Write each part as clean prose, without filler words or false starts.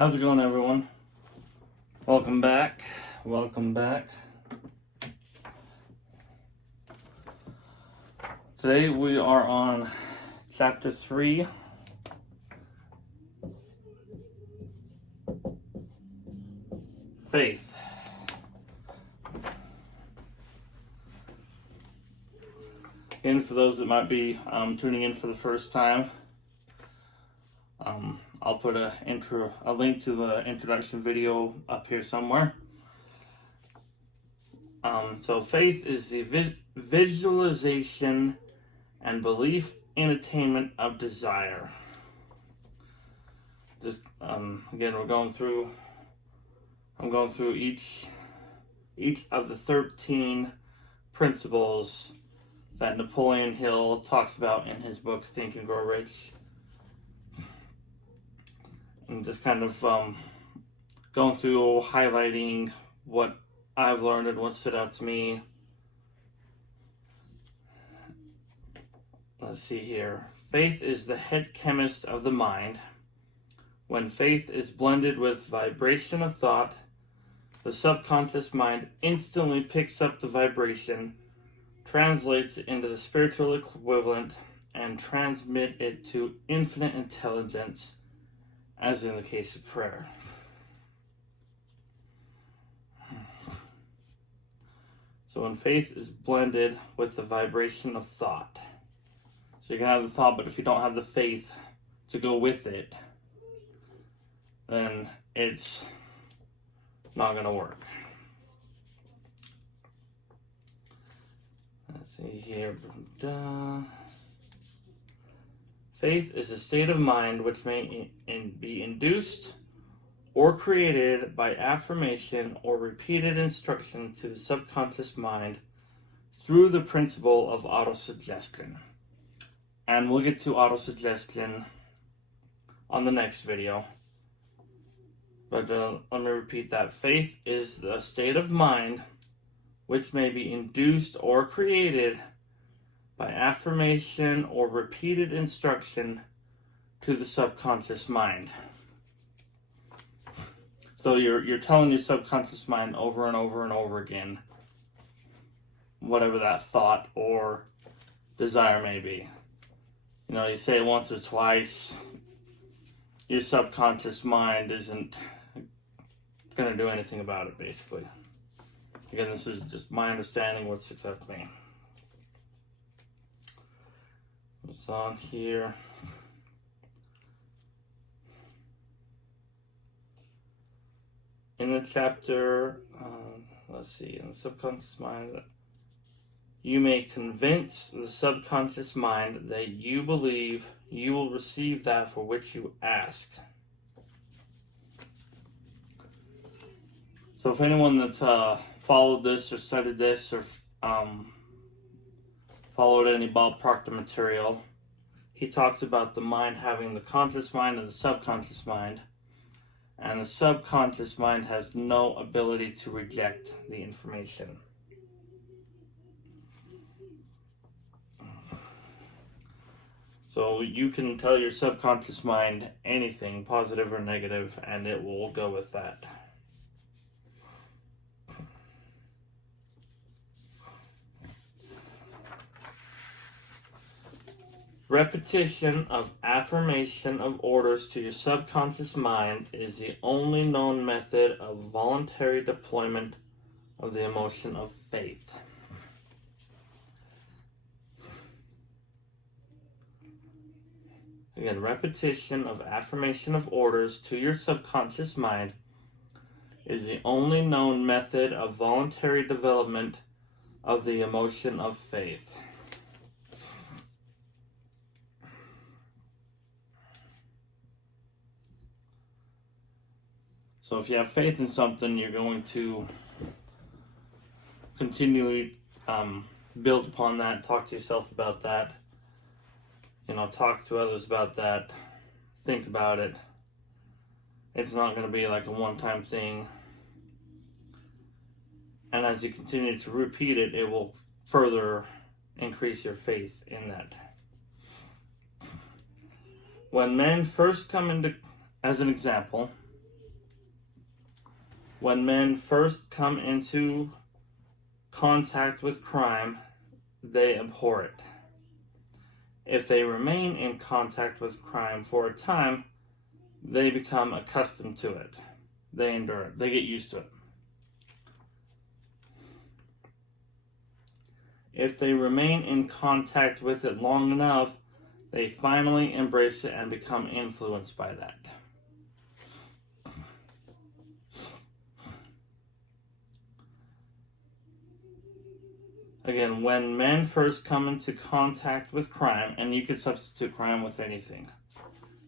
How's it going, everyone? Welcome back. Welcome back. Today we are on chapter 3. Faith. And for those that might be tuning in for the first time, I'll put a link to the introduction video up here somewhere. So faith is the visualization and belief in attainment of desire. Just again, I'm going through each of the 13 principles that Napoleon Hill talks about in his book Think and Grow Rich. And just kind of going through, highlighting what I've learned and what stood out to me. Let's see here. Faith is the head chemist of the mind. When faith is blended with vibration of thought, the subconscious mind instantly picks up the vibration, translates it into the spiritual equivalent, and transmit it to infinite intelligence, as in the case of prayer. So when faith is blended with the vibration of thought. So you can have the thought, but if you don't have the faith to go with it, then it's not going to work. Let's see here. Faith is a state of mind which may be induced or created by affirmation or repeated instruction to the subconscious mind through the principle of autosuggestion. And we'll get to autosuggestion on the next video. But let me repeat that. Faith is the state of mind which may be induced or created by affirmation or repeated instruction to the subconscious mind. So you're telling your subconscious mind over and over and over again whatever that thought or desire may be. You know, you say it once or twice, your subconscious mind isn't going to do anything about it, basically. Again, this is just my understanding what sticks out to me. What's on here? In the chapter, let's see, in the subconscious mind, you may convince the subconscious mind that you believe you will receive that for which you asked. So if anyone that's followed this or studied this or followed any Bob Proctor material, he talks about the mind having the conscious mind and the subconscious mind. And the subconscious mind has no ability to reject the information. So you can tell your subconscious mind anything, positive or negative, and it will go with that. Repetition of affirmation of orders to your subconscious mind is the only known method of voluntary deployment of the emotion of faith. Again, repetition of affirmation of orders to your subconscious mind is the only known method of voluntary development of the emotion of faith. So if you have faith in something, you're going to continually build upon that, talk to yourself about that, talk to others about that, think about it. It's not going to be like a one-time thing. And as you continue to repeat it, it will further increase your faith in that. When men first come into, as an example, When men first come into contact with crime, they abhor it. If they remain in contact with crime for a time, they become accustomed to it. They endure it. They get used to it. If they remain in contact with it long enough, they finally embrace it and become influenced by that. Again, when men first come into contact with crime, and you could substitute crime with anything.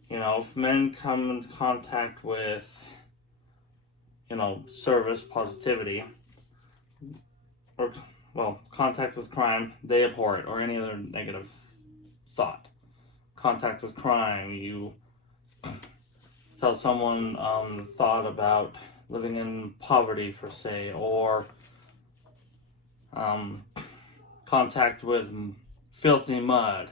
If men come into contact with, service, positivity, or, contact with crime, they abhor it, or any other negative thought. Contact with crime, you tell someone thought about living in poverty, per se, or contact with filthy mud.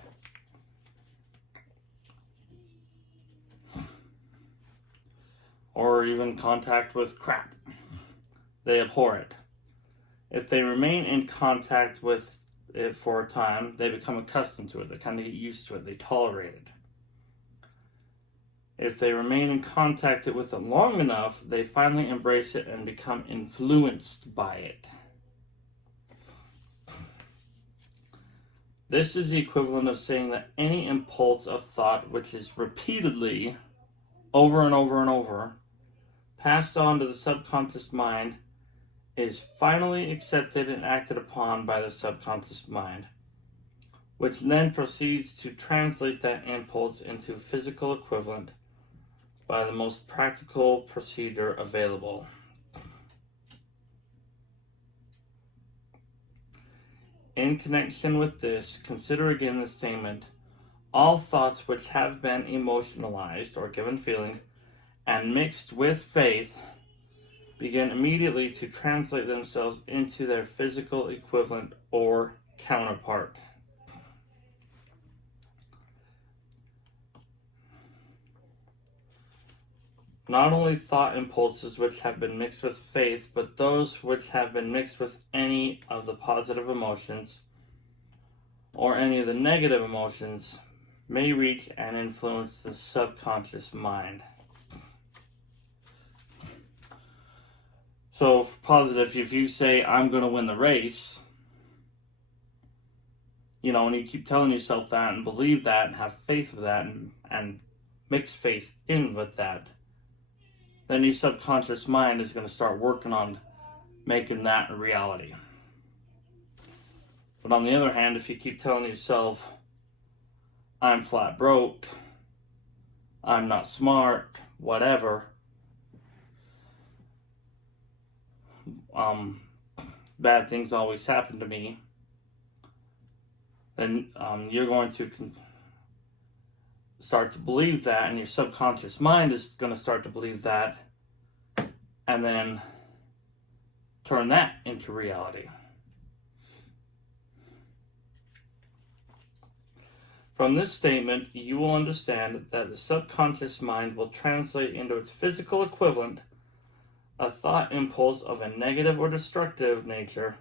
Or even contact with crap. They abhor it. If they remain in contact with it for a time, they become accustomed to it. They kind of get used to it. They tolerate it. If they remain in contact with it long enough, they finally embrace it and become influenced by it. This is the equivalent of saying that any impulse of thought which is repeatedly, over and over and over, passed on to the subconscious mind is finally accepted and acted upon by the subconscious mind, which then proceeds to translate that impulse into physical equivalent by the most practical procedure available. In connection with this, consider again the statement, all thoughts which have been emotionalized or given feeling and mixed with faith begin immediately to translate themselves into their physical equivalent or counterpart. Not only thought impulses which have been mixed with faith, but those which have been mixed with any of the positive emotions or any of the negative emotions may reach and influence the subconscious mind. So, positive, if you say, I'm going to win the race, and you keep telling yourself that and believe that and have faith with that and mix faith in with that, then your subconscious mind is going to start working on making that a reality. But on the other hand, if you keep telling yourself, I'm flat broke, I'm not smart, whatever, bad things always happen to me, then you're going to start to believe that, and your subconscious mind is going to start to believe that, and then turn that into reality. From this statement, you will understand that the subconscious mind will translate into its physical equivalent a thought impulse of a negative or destructive nature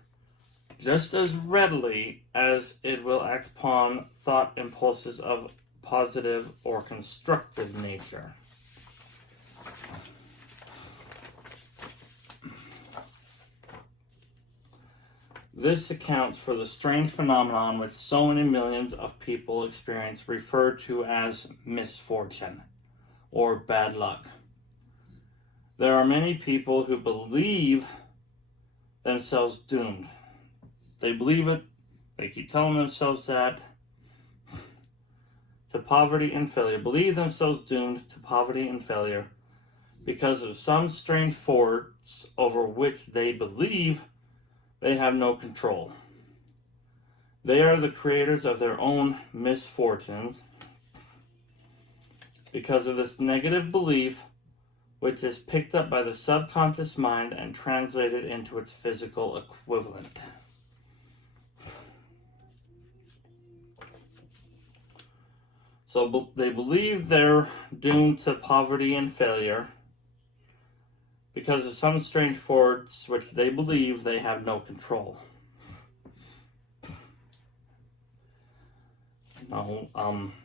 just as readily as it will act upon thought impulses of positive or constructive nature. This accounts for the strange phenomenon which so many millions of people experience, referred to as misfortune or bad luck. There are many people who believe themselves doomed. They believe it, they keep telling themselves that, to poverty and failure, believe themselves doomed to poverty and failure because of some strange force over which they believe they have no control. They are the creators of their own misfortunes because of this negative belief, which is picked up by the subconscious mind and translated into its physical equivalent. So they believe they're doomed to poverty and failure because of some strange force which they believe they have no control. If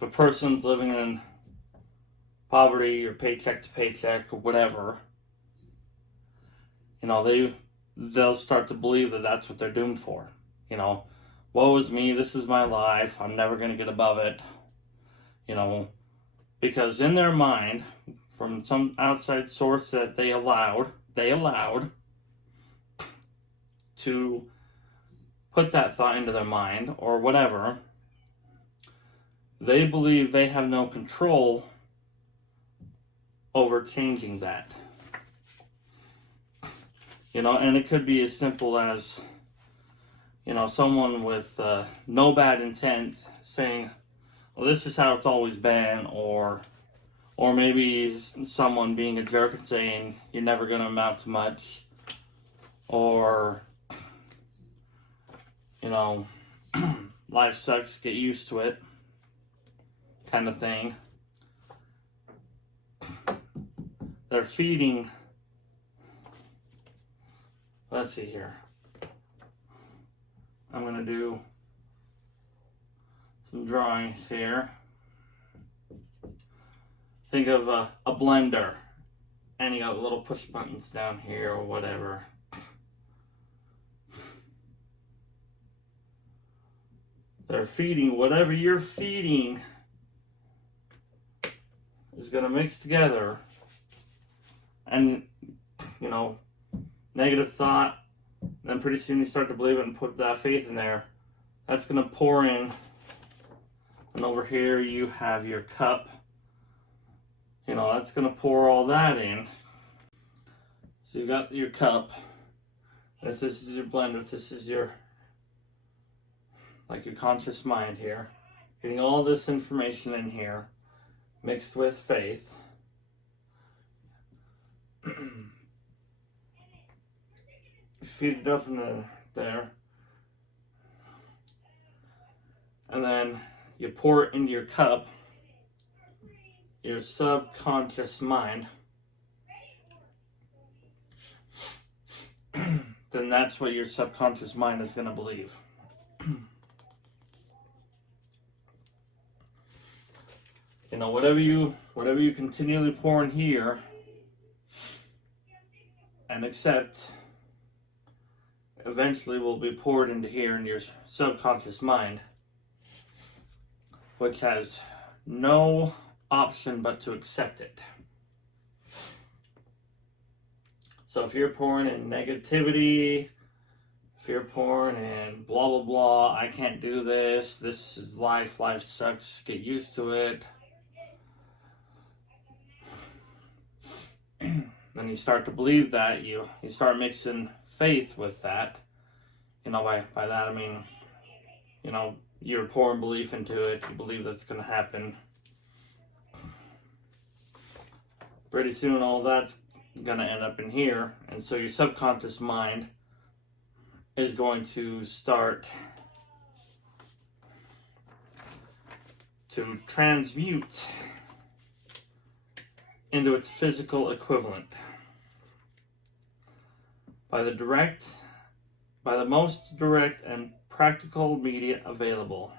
a person's living in poverty or paycheck to paycheck or whatever, they'll start to believe that that's what they're doomed for. Woe is me, this is my life, I'm never going to get above it. Because in their mind, from some outside source that they allowed to put that thought into their mind or whatever, they believe they have no control over changing that. And it could be as simple as, someone with no bad intent saying, well, this is how it's always been, or maybe someone being a jerk and saying, you're never going to amount to much, or, life sucks, get used to it, kind of thing. They're feeding, let's see here. I'm going to do some drawings here. Think of a blender, and you got little push buttons down here or whatever. They're feeding whatever you're feeding is going to mix together, and negative thought, then pretty soon you start to believe it and put that faith in there. That's going to pour in, and over here you have your cup. That's going to pour all that in. So you've got your cup. If this is your blender, if this is your conscious mind here, getting all this information in here, mixed with faith. Feed it up in there, and then you pour it into your cup, your subconscious mind. Then that's what your subconscious mind is going to believe. Whatever you continually pour in here and accept, eventually will be poured into here in your subconscious mind, which has no option but to accept it. So if you're pouring in negativity, if you're pouring in blah blah blah, I can't do this, this is life sucks, get used to it, then you start to believe that, you start mixing faith with that. By that I mean, you're pouring belief into it, you believe that's going to happen. Pretty soon all that's going to end up in here, and so your subconscious mind is going to start to transmute into its physical equivalent by the most direct and practical media available.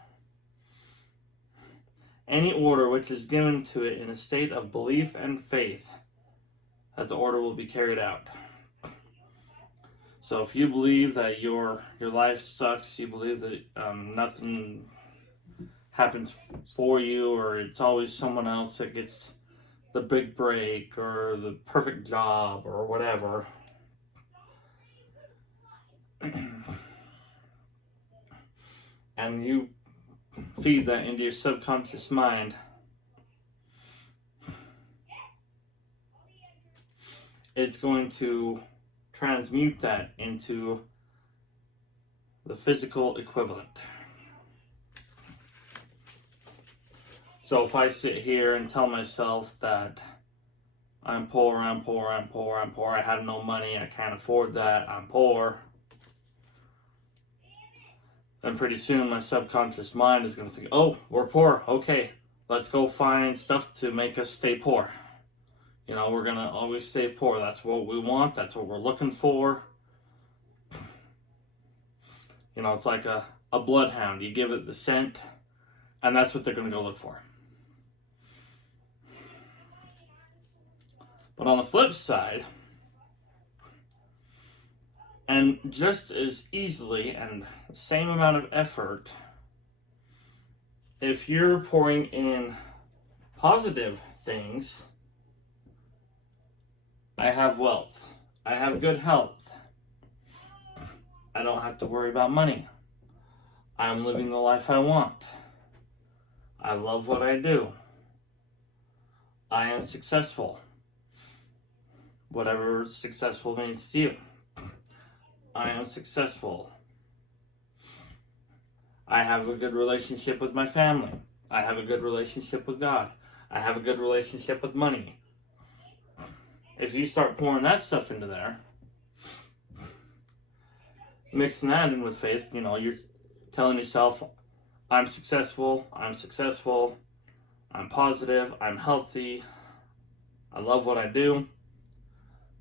Any order which is given to it in a state of belief and faith that the order will be carried out. So if you believe that your life sucks, you believe that nothing happens for you, or it's always someone else that gets the big break or the perfect job or whatever, and you feed that into your subconscious mind, it's going to transmute that into the physical equivalent. So if I sit here and tell myself that I'm poor, I have no money, I can't afford that, I'm poor, then pretty soon my subconscious mind is going to think, oh, we're poor, okay, let's go find stuff to make us stay poor. You know, we're going to always stay poor. That's what we want. That's what we're looking for. You know, it's like a bloodhound. You give it the scent, and that's what they're going to go look for. But on the flip side, and just as easily and the same amount of effort, if you're pouring in positive things, I have wealth, I have good health, I don't have to worry about money, I'm living the life I want, I love what I do, I am successful, whatever successful means to you. I am successful. I have a good relationship with my family. I have a good relationship with God. I have a good relationship with money. If you start pouring that stuff into there, mixing that in with faith, you know, you're telling yourself, I'm successful, I'm positive, I'm healthy, I love what I do.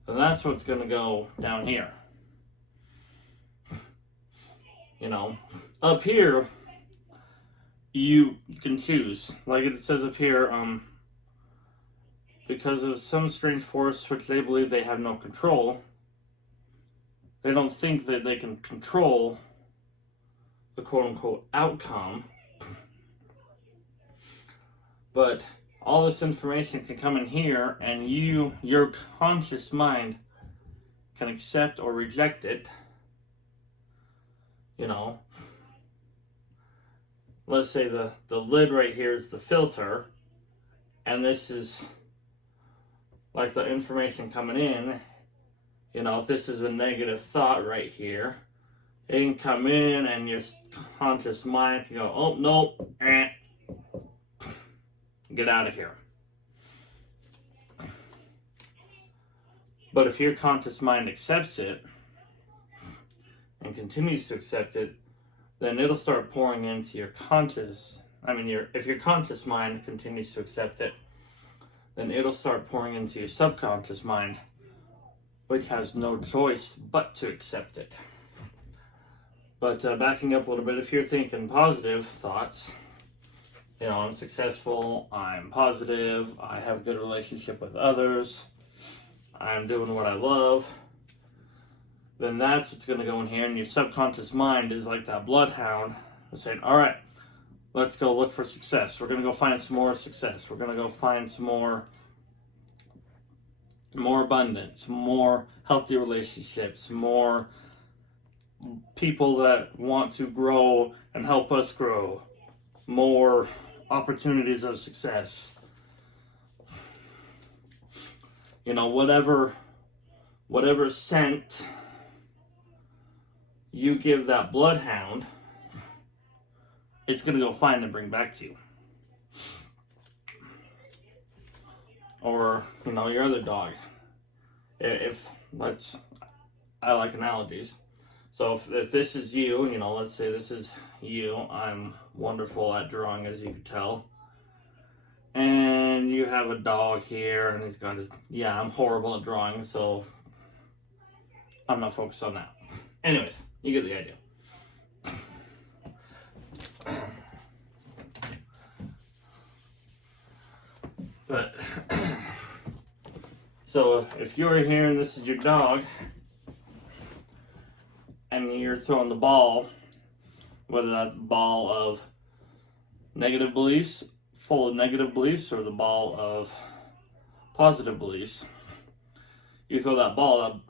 And that's what's going to go down here. You know, up here, you can choose. Like it says up here, because of some strange force which they believe they have no control, they don't think that they can control the quote-unquote outcome. But all this information can come in here, and your conscious mind can accept or reject it. You know, let's say the lid right here is the filter, and this is like the information coming in. You know, if this is a negative thought right here, it can come in and your conscious mind can go, oh, nope, get out of here. But if your conscious mind accepts it and continues to accept it, then it'll start pouring into your if your conscious mind continues to accept it, then it'll start pouring into your subconscious mind, which has no choice but to accept it. But backing up a little bit, if you're thinking positive thoughts, you know, I'm successful, I'm positive, I have a good relationship with others, I'm doing what I love, then that's what's going to go in here, and your subconscious mind is like that bloodhound saying, all right, let's go look for success. We're going to go find some more success. We're going to go find some more abundance, more healthy relationships, more people that want to grow and help us grow, more opportunities of success. You know, whatever scent you give that bloodhound, it's going to go find and bring back to you. Or, you know, your other dog. I like analogies. So if this is you, you know, let's say this is you. I'm wonderful at drawing, as you can tell. And you have a dog here, and he's got I'm horrible at drawing, so I'm not focused on that. Anyways, you get the idea. But, so if you're here and this is your dog, and you're throwing the ball, whether that's a ball of negative beliefs, full of negative beliefs, or the ball of positive beliefs, you throw that ball,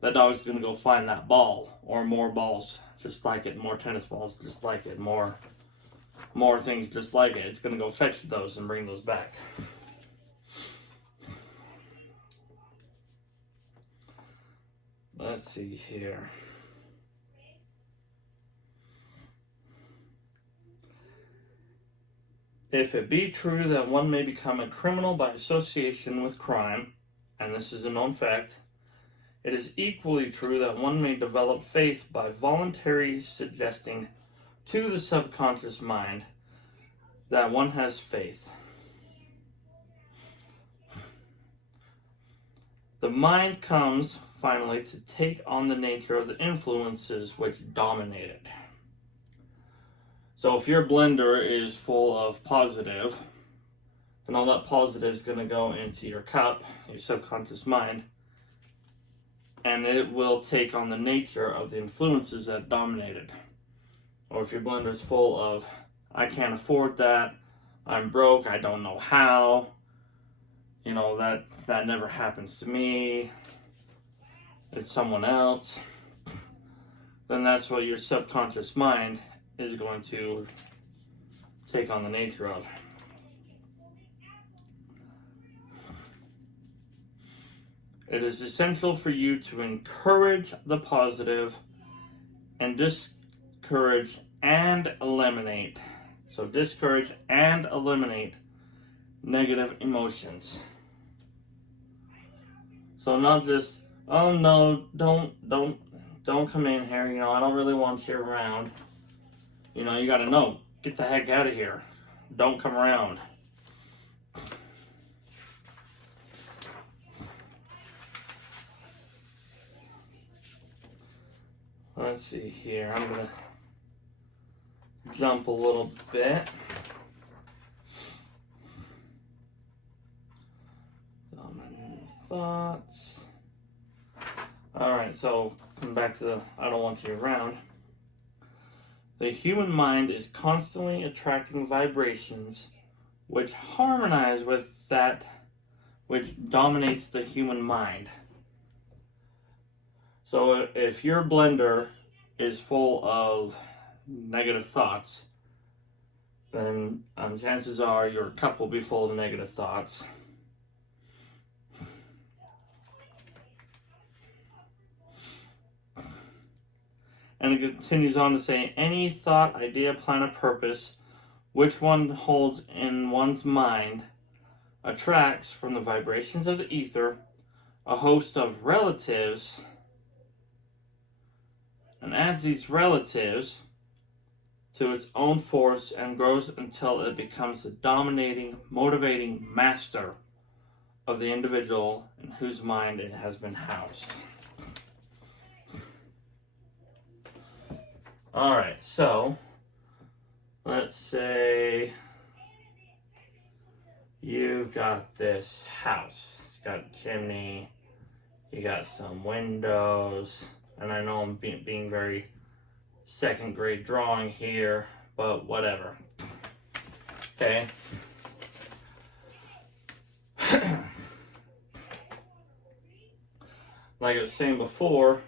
that dog's going to go find that ball, or more balls just like it, more tennis balls just like it, more things just like it. It's going to go fetch those and bring those back. Let's see here. If it be true that one may become a criminal by association with crime, and this is a known fact, it is equally true that one may develop faith by voluntarily suggesting to the subconscious mind that one has faith. the mind comes finally to take on the nature of the influences which dominate it. So if your blender is full of positive, then all that positive is going to go into your cup, your subconscious mind, and it will take on the nature of the influences that dominate it. Or if your blender is full of, I can't afford that, I'm broke, I don't know how, that never happens to me, it's someone else, then that's what your subconscious mind is going to take on the nature of. It is essential for you to encourage the positive and discourage and eliminate. So discourage and eliminate negative emotions. So not just, oh no, don't come in here, I don't really want you around. You gotta know, get the heck out of here. Don't come around. Let's see here, I'm gonna jump a little bit. Thoughts. Alright, so come back to the I don't want you around. The human mind is constantly attracting vibrations which harmonize with that which dominates the human mind. So if your blender is full of negative thoughts, then chances are your cup will be full of negative thoughts. And it continues on to say, any thought, idea, plan, or purpose which one holds in one's mind attracts from the vibrations of the ether a host of relatives and adds these relatives to its own force and grows until it becomes the dominating, motivating master of the individual in whose mind it has been housed. Alright, so let's say you've got this house. You got a chimney, you got some windows, and I know I'm being very second grade drawing here, but whatever. Okay. Like I was saying before,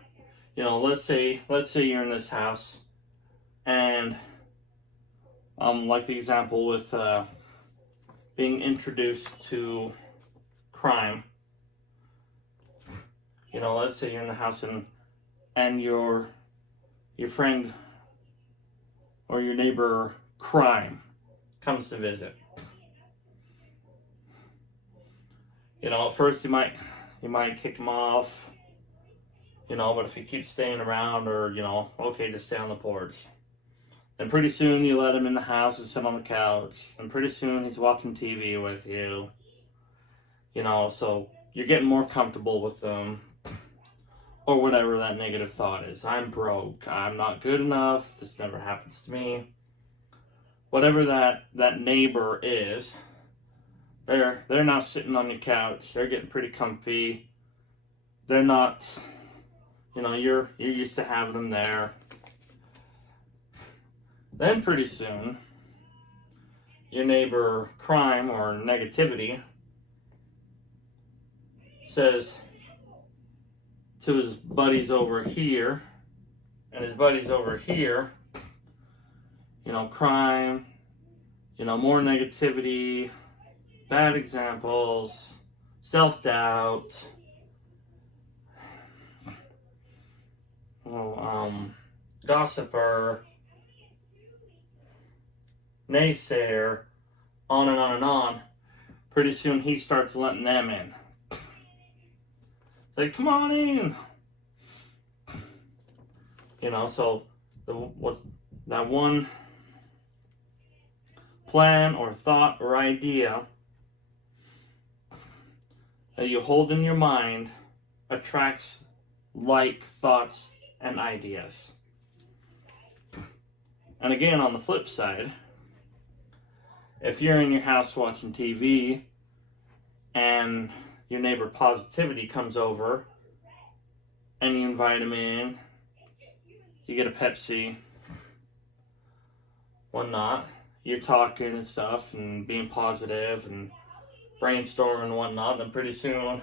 let's say you're in this house, and like the example with being introduced to crime. Let's say you're in the house and your friend or your neighbor crime comes to visit. At first you might kick him off, but if he keeps staying around, or okay, just stay on the porch. And pretty soon you let him in the house and sit on the couch, and pretty soon he's watching TV with you. So you're getting more comfortable with them. Or whatever that negative thought is. I'm broke. I'm not good enough. This never happens to me. Whatever that neighbor is, they're now sitting on your couch. They're getting pretty comfy. They're not, you're used to having them there. Then pretty soon, your neighbor crime or negativity says to his buddies over here, and his buddies over here, crime, more negativity, bad examples, self-doubt, gossiper, naysayer, on and on and on. Pretty soon he starts letting them in. Like, come on in. So what's that one plan or thought or idea that you hold in your mind attracts like thoughts and ideas. And again, on the flip side, if you're in your house watching TV and your neighbor Positivity comes over and you invite him in, you get a Pepsi, whatnot, you're talking and stuff and being positive and brainstorming and whatnot, and pretty soon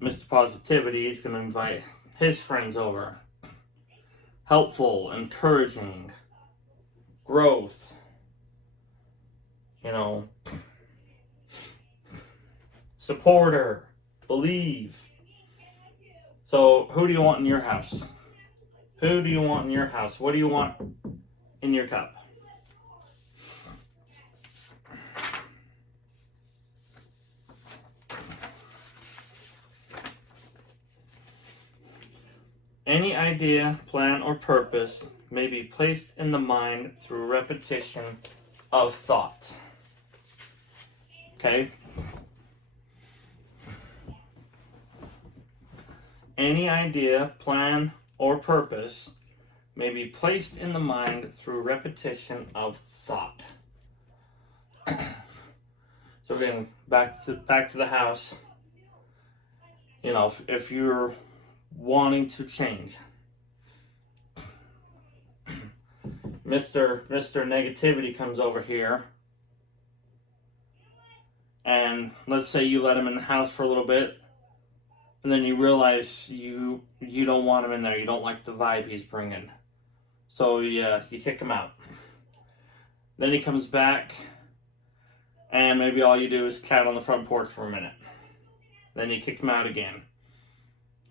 Mr. Positivity is going to invite his friends over. Helpful, encouraging, growth, supporter, believe. So who do you want in your house? Who do you want in your house? What do you want in your cup? Any idea, plan, or purpose may be placed in the mind through repetition of thought. Okay? Any idea, plan, or purpose may be placed in the mind through repetition of thought. So again, back to the house. If you're wanting to change, Mr. Negativity comes over here, and let's say you let him in the house for a little bit, and then you realize you don't want him in there. You don't like the vibe he's bringing. So you kick him out. Then he comes back, and maybe all you do is chat on the front porch for a minute. Then you kick him out again.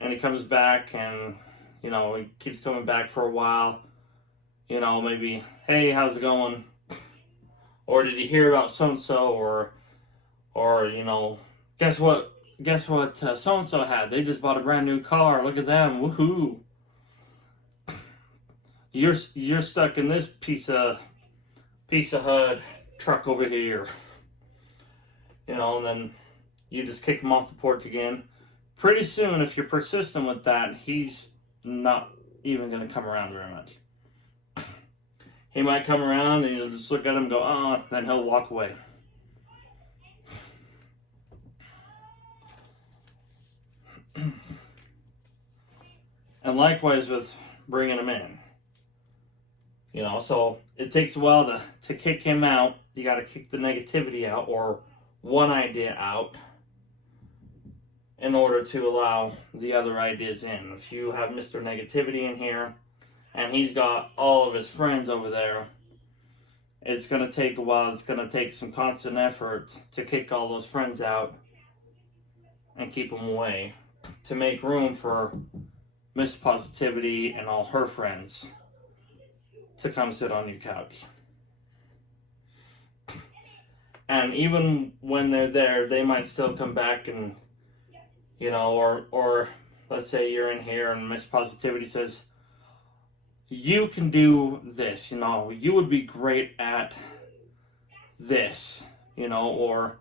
And he comes back, and, he keeps coming back for a while. Maybe, hey, how's it going? Or did you hear about so-and-so? Or guess what so-and-so had? They just bought a brand new car. Look at them. Woohoo. You're stuck in this piece of HUD truck over here. And then you just kick him off the porch again. Pretty soon, if you're persistent with that, he's not even going to come around very much. He might come around and you'll just look at him and go, then he'll walk away. And likewise with bringing him in. So it takes a while to kick him out. You got to kick the negativity out, or one idea out, in order to allow the other ideas in. If you have Mr. Negativity in here, and he's got all of his friends over there, it's going to take a while. It's going to take some constant effort to kick all those friends out and keep them away, to make room for Miss Positivity and all her friends to come sit on your couch. And even when they're there, they might still come back and, or let's say you're in here and Miss Positivity says, you can do this, you would be great at this, or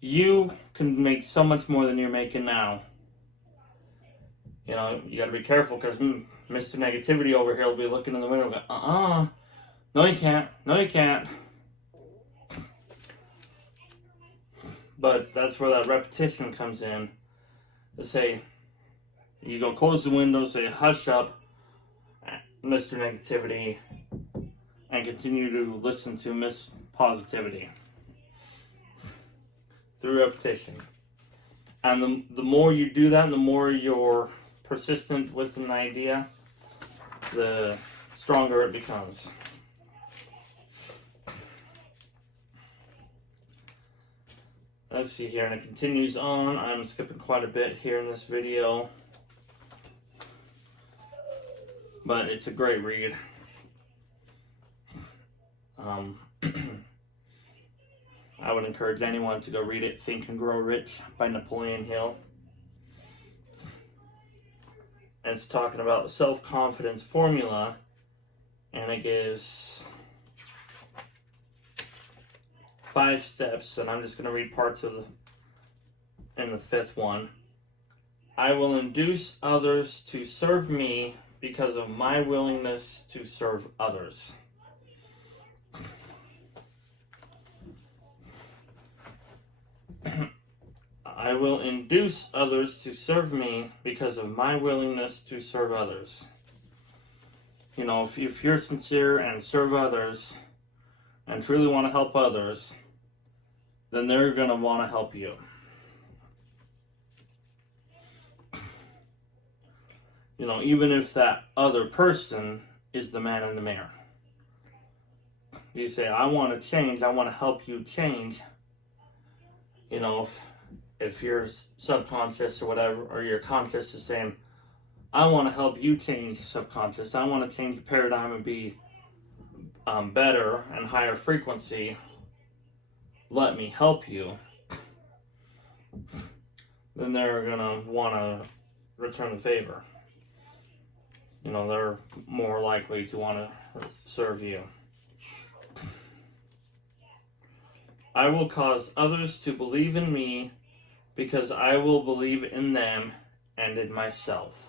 you can make so much more than you're making now. You got to be careful, because Mr. Negativity over here will be looking in the window and go, no you can't. But that's where that repetition comes in. To say, you go close the window, say hush up, Mr. Negativity, and continue to listen to Miss Positivity through repetition. And the more you do that, and the more you're persistent with an idea, the stronger it becomes. Let's see here, and it continues on. I'm skipping quite a bit here in this video, but it's a great read. I would encourage anyone to go read it. Think and Grow Rich by Napoleon Hill. And it's talking about the self-confidence formula, and it gives 5 steps, and I'm just going to read parts of in the 5th one. I will induce others to serve me because of my willingness to serve others. I will induce others to serve me because of my willingness to serve others. You know, if you're sincere and serve others and truly want to help others, then they're going to want to help you. You know, even if that other person is the man in the mirror. You say, I want to change, I want to help you change. You know, if your subconscious or whatever, or your conscious is saying, I want to help you change your subconscious, I want to change your paradigm and be better and higher frequency, let me help you, then they're going to want to return the favor. You know, they're more likely to want to serve you. I will cause others to believe in me because I will believe in them and in myself.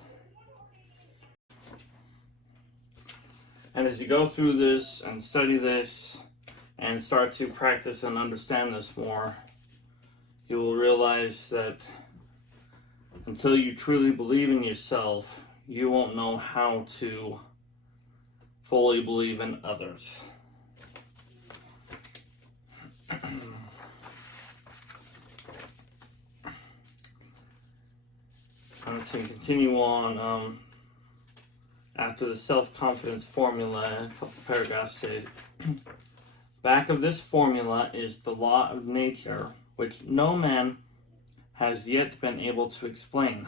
And as you go through this and study this and start to practice and understand this more, you will realize that until you truly believe in yourself, you won't know how to fully believe in others. And let's continue on. After the self-confidence formula, a couple paragraphs say, back of this formula is the law of nature, which no man has yet been able to explain.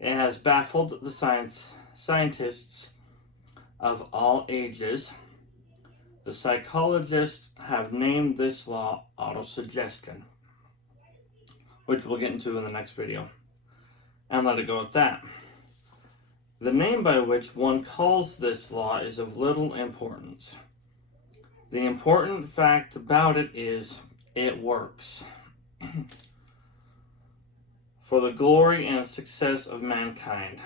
It has baffled the scientists of all ages. The psychologists have named this law autosuggestion, which we'll get into in the next video, and let it go at that. The name by which one calls this law is of little importance. The important fact about it is it works. For the glory and success of mankind.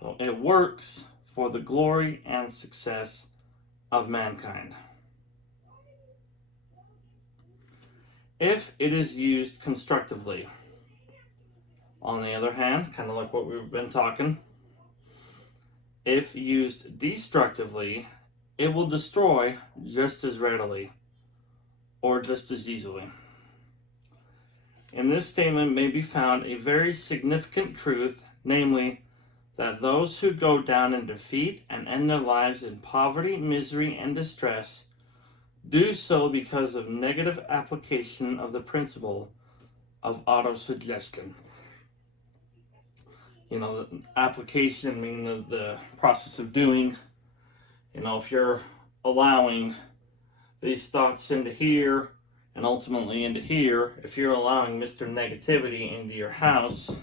So it works for the glory and success of mankind. If it is used constructively. On the other hand, kind of like what we've been talking, if used destructively, it will destroy just as readily or just as easily. In this statement may be found a very significant truth, namely, that those who go down in defeat and end their lives in poverty, misery, and distress do so because of negative application of the principle of autosuggestion. You know, the application meaning the process of doing. You know, if you're allowing these thoughts into here and ultimately into here, if you're allowing Mr. Negativity into your house,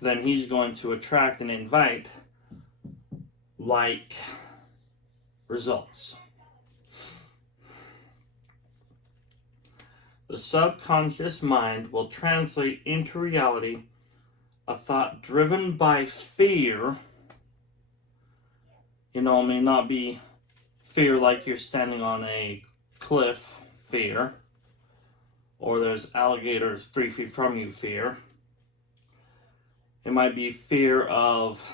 then he's going to attract and invite like results. The subconscious mind will translate into reality a thought driven by fear. You know, it may not be fear like you're standing on a cliff fear, or there's alligators 3 feet from you fear. It might be fear of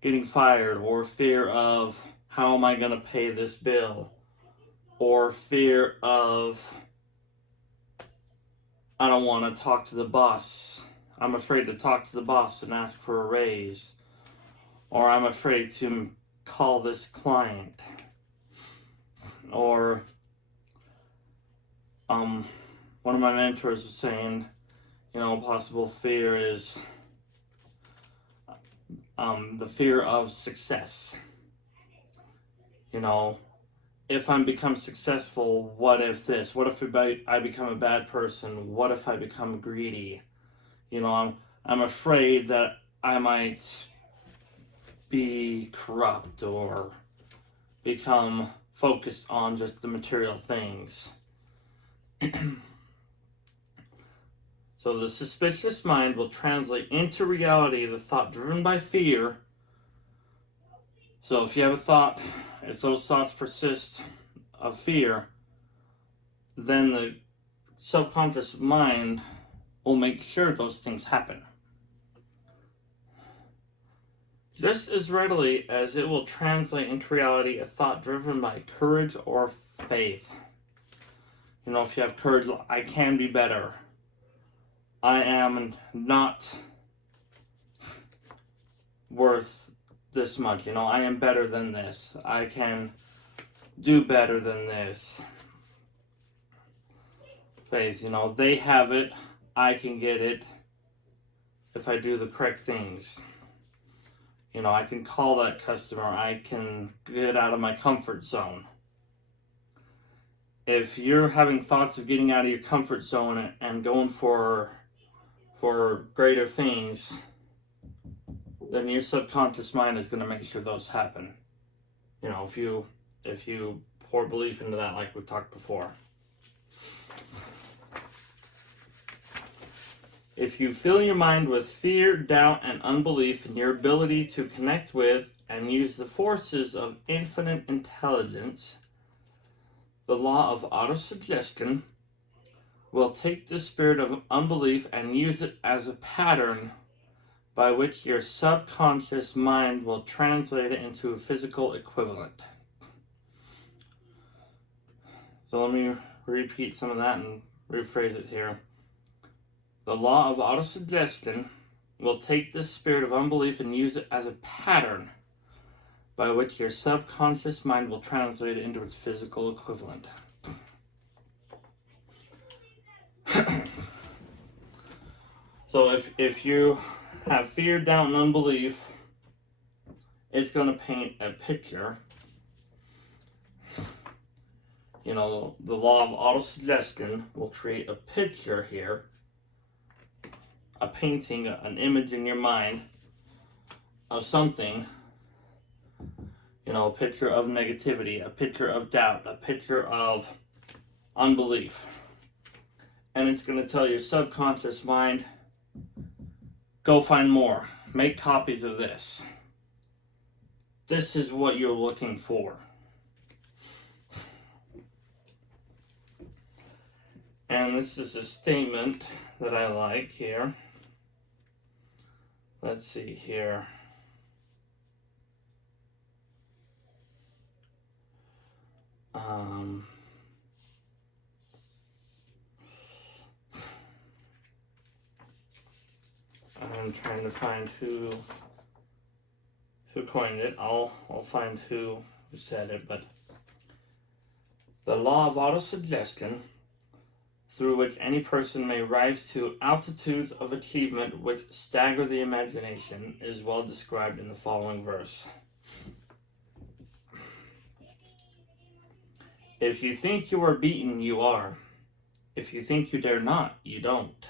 getting fired, or fear of how am I going to pay this bill, or fear of I don't want to talk to the boss. I'm afraid to talk to the boss and ask for a raise, or I'm afraid to call this client, or one of my mentors was saying, you know, possible fear is the fear of success. You know, if I become successful, what if this? What if I become a bad person? What if I become greedy? You know, I'm afraid that I might be corrupt or become focused on just the material things. So the suspicious mind will translate into reality the thought driven by fear. So if you have a thought, if those thoughts persist of fear, then the subconscious mind will make sure those things happen. Just as readily as it will translate into reality a thought driven by courage or faith. You know, if you have courage, I can be better. I am not worth this much. You know, I am better than this. I can do better than this. Faith, you know, they have it. I can get it if I do the correct things. You know, I can call that customer. I can get out of my comfort zone. If you're having thoughts of getting out of your comfort zone and going for greater things, then your subconscious mind is going to make sure those happen. You know, if you pour belief into that, like we talked before. If you fill your mind with fear, doubt, and unbelief in your ability to connect with and use the forces of infinite intelligence, the law of autosuggestion will take the spirit of unbelief and use it as a pattern by which your subconscious mind will translate it into a physical equivalent. So let me repeat some of that and rephrase it here. The law of autosuggestion will take this spirit of unbelief and use it as a pattern by which your subconscious mind will translate it into its physical equivalent. So if you have fear, doubt, and unbelief, it's going to paint a picture. You know, the law of autosuggestion will create a picture here, a painting, an image in your mind of something. You know, a picture of negativity, a picture of doubt, a picture of unbelief. And it's going to tell your subconscious mind, go find more. Make copies of this. This is what you're looking for. And this is a statement that I like here. Let's see here. I'm trying to find who coined it. I'll find who said it, but the law of autosuggestion, through which any person may rise to altitudes of achievement which stagger the imagination, is well described in the following verse. If you think you are beaten, you are. If you think you dare not, you don't.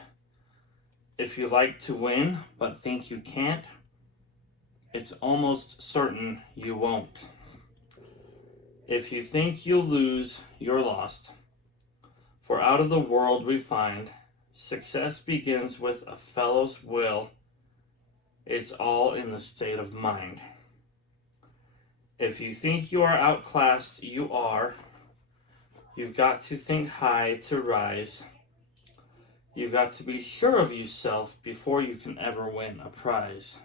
If you like to win, but think you can't, it's almost certain you won't. If you think you'll lose, you're lost. For out of the world we find, success begins with a fellow's will. It's all in the state of mind. If you think you are outclassed, you are. You've got to think high to rise. You've got to be sure of yourself before you can ever win a prize.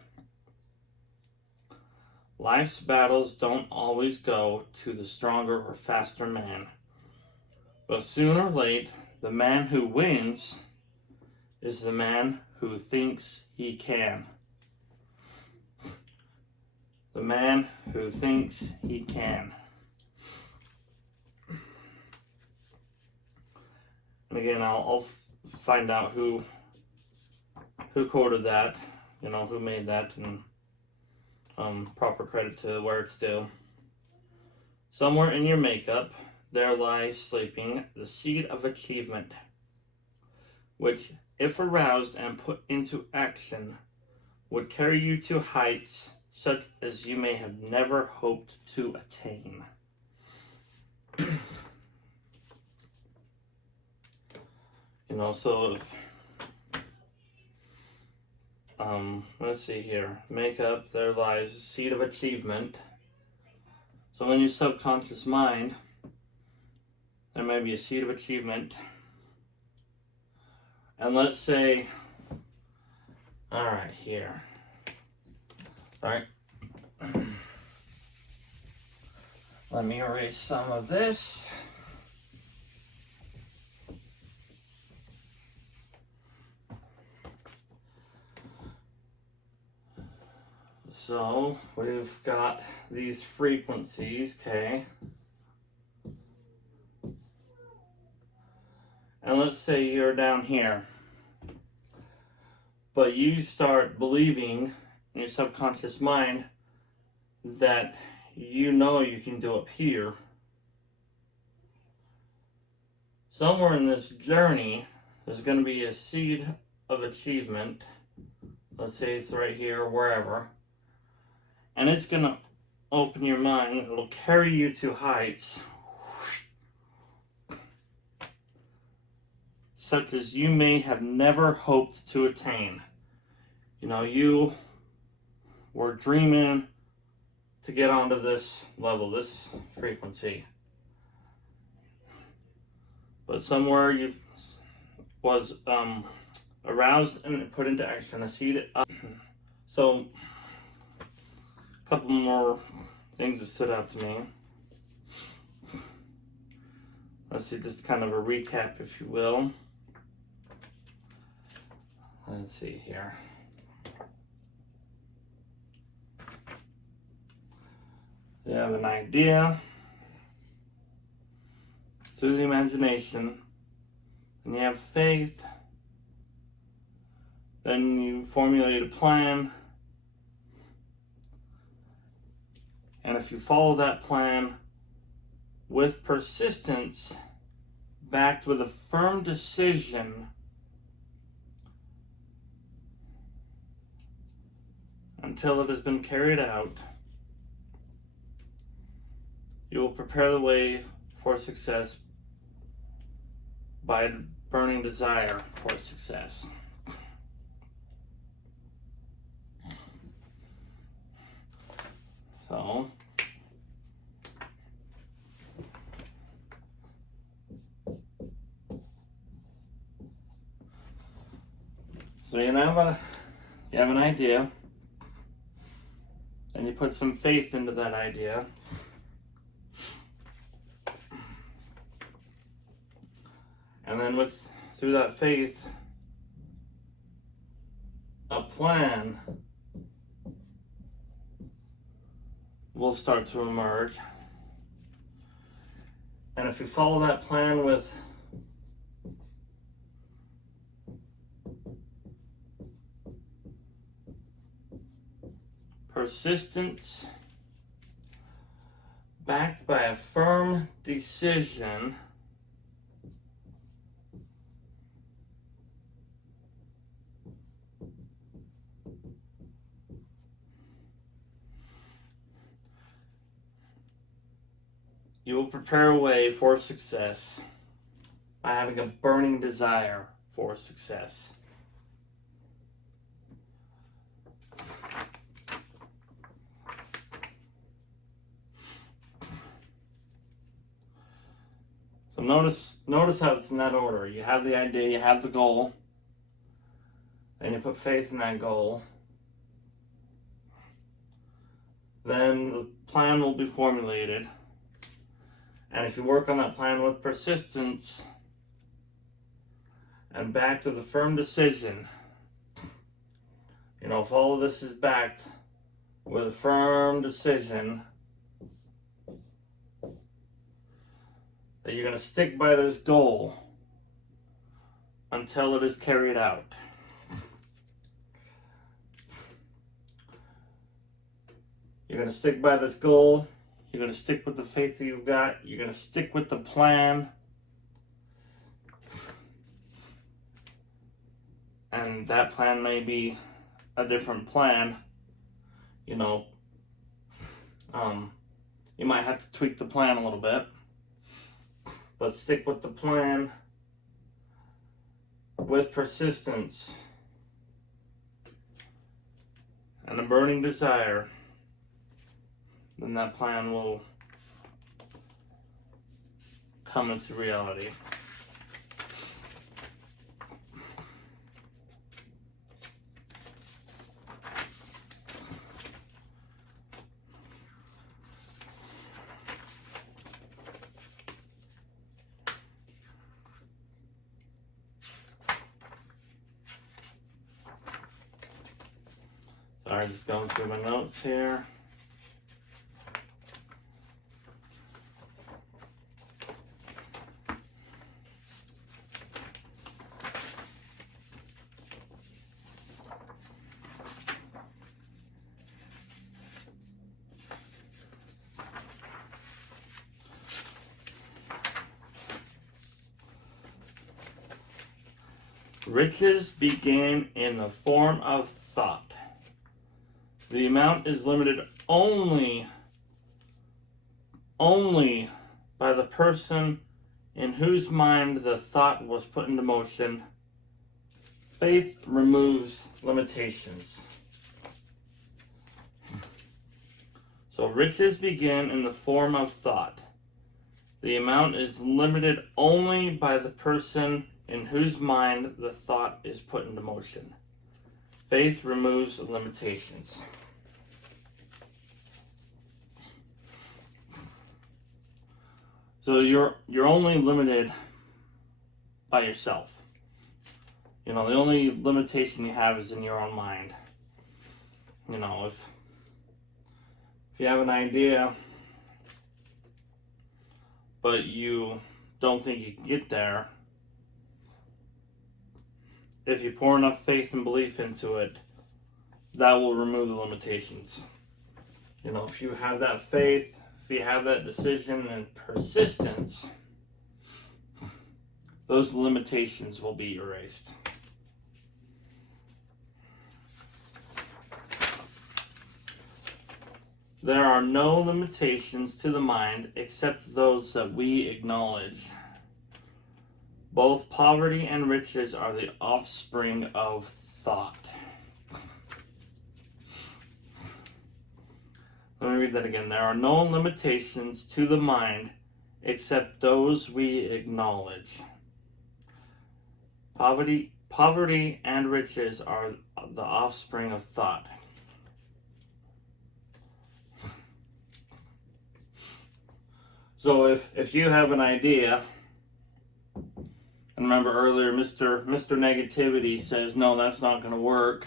Life's battles don't always go to the stronger or faster man. But sooner or late, the man who wins is the man who thinks he can. The man who thinks he can. And again, I'll find out who quoted that, you know, who made that, and proper credit to where it's due. Somewhere in your makeup, there lies sleeping the seed of achievement, which, if aroused and put into action, would carry you to heights such as you may have never hoped to attain. You know, so let's see here. Makeup, there lies a seed of achievement. So in your subconscious mind, there may be a seed of achievement. And let's say, all right, here. All right. Let me erase some of this. So we've got these frequencies, okay? And let's say you're down here, but you start believing in your subconscious mind that you know you can do up here. Somewhere in this journey, there's going to be a seed of achievement. Let's say it's right here or wherever. And it's going to open your mind. It'll carry you to heights such as you may have never hoped to attain. You know, you were dreaming to get onto this level, this frequency. But somewhere you was aroused and put into action, a seed. So, a couple more things that stood out to me. Let's see, just kind of a recap, if you will. Let's see here. You have an idea through the imagination, and you have faith, then you formulate a plan, and if you follow that plan with persistence, backed with a firm decision, until it has been carried out, you will prepare the way for success by burning desire for success. So, you have an idea, and you put some faith into that idea. And then through that faith, a plan will start to emerge. And if you follow that plan with persistence, backed by a firm decision, you will prepare a way for success by having a burning desire for success. So notice how it's in that order. You have the idea, you have the goal, then you put faith in that goal. Then the plan will be formulated. And if you work on that plan with persistence and backed with a firm decision, if all of this is backed with a firm decision that you're going to stick by this goal until it is carried out. You're going to stick by this goal. You're going to stick with the faith that you've got. You're going to stick with the plan. And that plan may be a different plan. You might have to tweak the plan a little bit. But stick with the plan with persistence. and a burning desire, then that plan will come into reality. Sorry, just going through my notes here. Riches begin in the form of thought. The amount is limited only by the person in whose mind the thought was put into motion. Faith removes limitations. So riches begin in the form of thought. The amount is limited only by the person in whose mind the thought is put into motion. Faith removes limitations. So you're only limited by yourself. You know, the only limitation you have is in your own mind. You know, if you have an idea, but you don't think you can get there, if you pour enough faith and belief into it, that will remove the limitations. You know, if you have that faith, if you have that decision and persistence, those limitations will be erased. There are no limitations to the mind except those that we acknowledge. Both poverty and riches are the offspring of thought. Let me read that again. There are no limitations to the mind except those we acknowledge. Poverty and riches are the offspring of thought. So if you have an idea, and remember earlier, Mr. Negativity says, no, that's not going to work.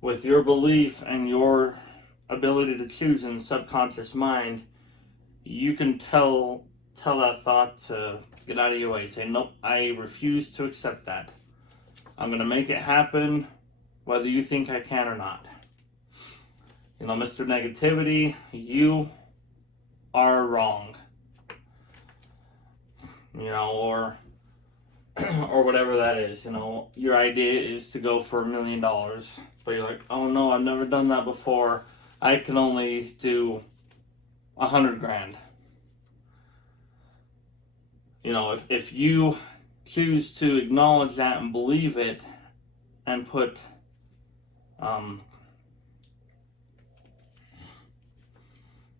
With your belief and your ability to choose in the subconscious mind, you can tell that thought to get out of your way. Say, nope, I refuse to accept that. I'm going to make it happen whether you think I can or not. You know, Mr. Negativity, you are wrong. You know, or whatever that is. You know, your idea is to go for $1 million, but you're like, oh no, I've never done that before. I can only do 100 grand. You know, if you choose to acknowledge that and believe it and put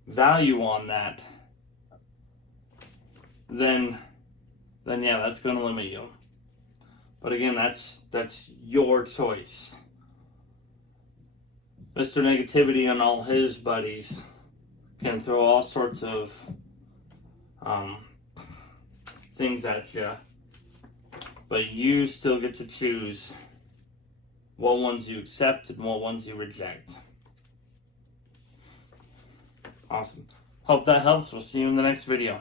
value on that, then yeah, that's going to limit you. But again, that's your choice. Mr. Negativity and all his buddies can throw all sorts of things at you, but you still get to choose what ones you accept and what ones you reject. Awesome. Hope that helps. We'll see you in the next video.